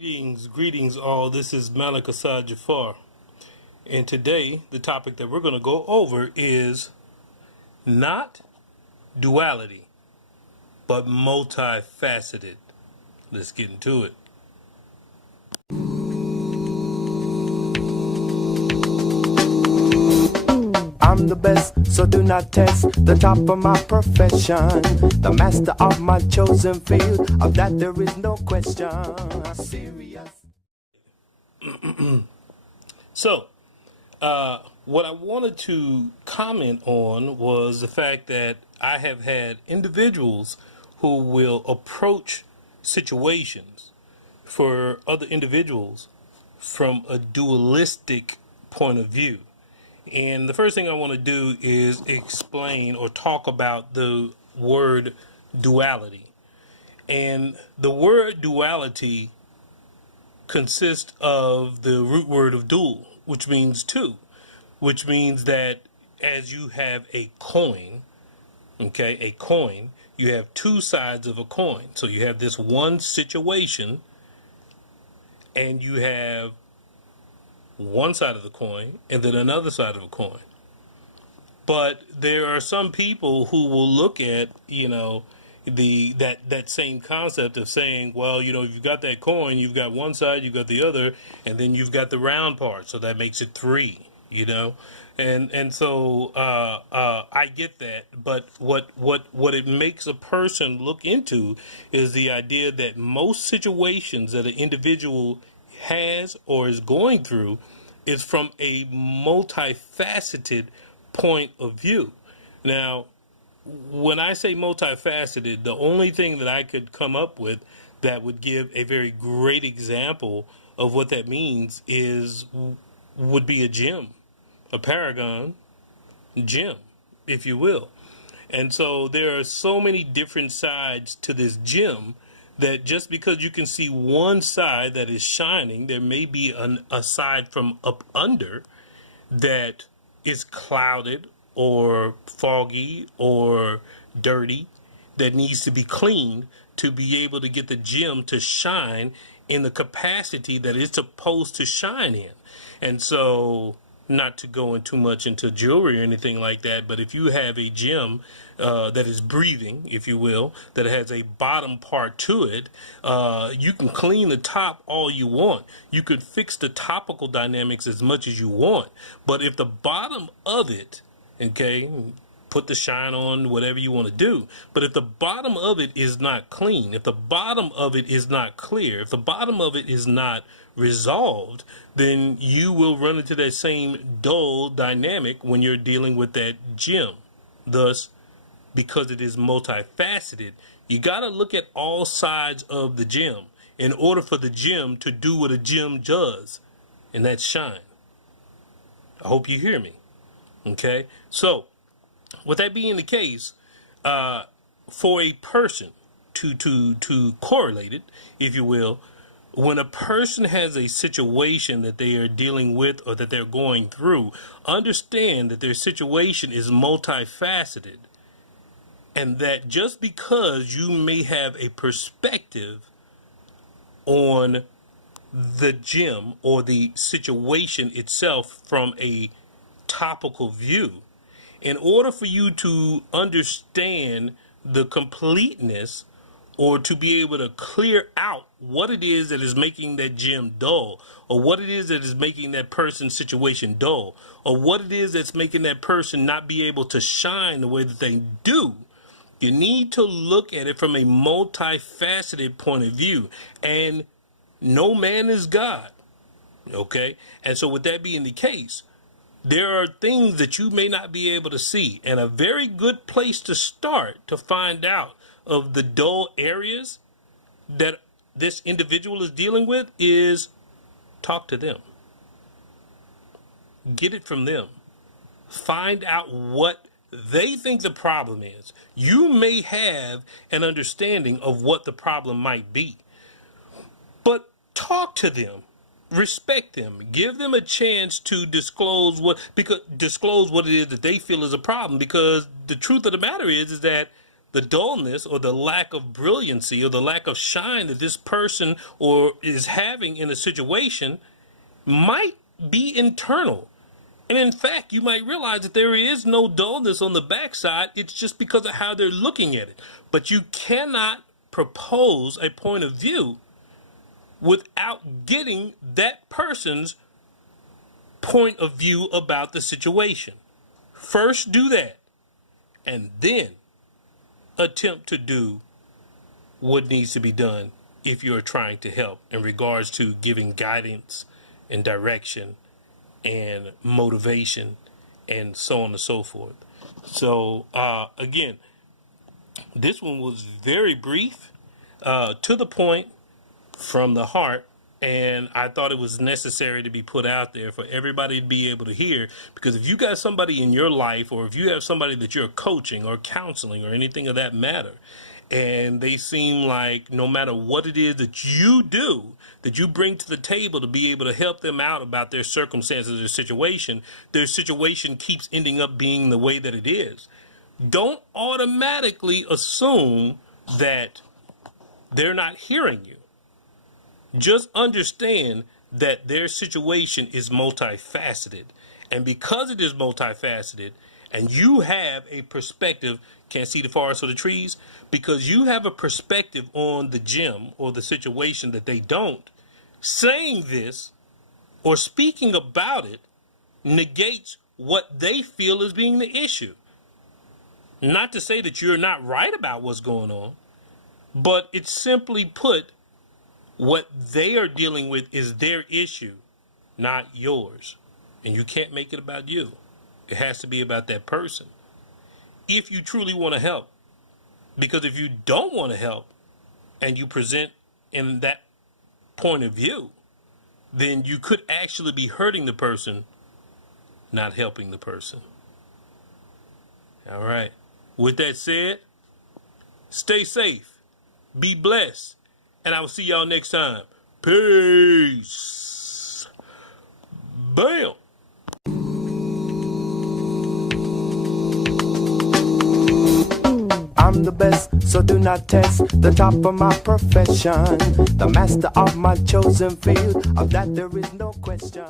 Greetings all. This is Malik Assad Jafar. And today, the topic that we're going to go over is not duality, but multifaceted. Let's get into it. I'm the best, so do not test the top of my profession. The master of my chosen field, of that there is no question. Serious. So, what I wanted to comment on was the fact that I have had individuals who will approach situations for other individuals from a dualistic point of view. And the first thing I want to do is explain or talk about the word duality. And the word duality consists of the root word of dual, which means two, which means that as you have a coin, you have two sides of a coin. So you have this one situation and you have one side of the coin and then another side of a coin. But there are some people who will look at, that same concept of saying, well, you've got that coin, you've got one side, you've got the other, and then you've got the round part, so that makes it three, and so I get that, but what it makes a person look into is the idea that most situations that an individual has or is going through is from a multifaceted point of view. Now, when I say multifaceted, the only thing that I could come up with that would give a very great example of what that means would be a gem, a paragon gem, if you will. And so there are so many different sides to this gem that just because you can see one side that is shining, there may be a side from up under that is clouded or foggy or dirty that needs to be cleaned to be able to get the gem to shine in the capacity that it's supposed to shine in. And so, not to go in too much into jewelry or anything like that, but if you have a gem that is breathing, if you will, that has a bottom part to it, you can clean the top all you want. You could fix the topical dynamics as much as you want. But if the bottom of it, put the shine on, whatever you want to do, but if the bottom of it is not clean, if the bottom of it is not clear, if the bottom of it is not resolved, then you will run into that same dull dynamic when you're dealing with that gem. Thus, because it is multifaceted, you got to look at all sides of the gem in order for the gem to do what a gem does, and that's shine. I hope you hear me. Okay, so with that being the case, for a person to correlate it, if you will, when a person has a situation that they are dealing with or that they're going through, understand that their situation is multifaceted, and that just because you may have a perspective on the gem or the situation itself from a topical view, in order for you to understand the completeness or to be able to clear out what it is that is making that gem dull, or what it is that is making that person's situation dull, or what it is that's making that person not be able to shine the way that they do, you need to look at it from a multifaceted point of view. And no man is God. Okay? And so with that being the case, there are things that you may not be able to see, and a very good place to start to find out of the dull areas that this individual is dealing with is talk to them. Get it from them. Find out what they think the problem is. You may have an understanding of what the problem might be, but talk to them. Respect them. Give them a chance to disclose what it is that they feel is a problem. Because the truth of the matter is that the dullness or the lack of brilliancy or the lack of shine that this person or is having in a situation might be internal. And in fact, you might realize that there is no dullness on the backside. It's just because of how they're looking at it. But you cannot propose a point of view without getting that person's point of view about the situation. First do that, and then attempt to do what needs to be done if you're trying to help in regards to giving guidance and direction and motivation and so on and so forth. So again, this one was very brief, to the point, from the heart, and I thought it was necessary to be put out there for everybody to be able to hear, because if you got somebody in your life, or if you have somebody that you're coaching or counseling or anything of that matter, and they seem like no matter what it is that you do, that you bring to the table to be able to help them out about their circumstances, their situation keeps ending up being the way that it is, don't automatically assume that they're not hearing you. Just understand that their situation is multifaceted. And because it is multifaceted, and you have a perspective, can't see the forest for the trees, because you have a perspective on the gem or the situation that they don't, saying this or speaking about it negates what they feel as being the issue. Not to say that you're not right about what's going on, but it's simply put, what they are dealing with is their issue, not yours. And you can't make it about you. It has to be about that person, if you truly want to help. Because if you don't want to help and you present in that point of view, then you could actually be hurting the person, not helping the person. All right. With that said, stay safe, be blessed, and I will see y'all next time. Peace. Bam. I'm the best, so do not test the top of my profession, the master of my chosen field, of that there is no question.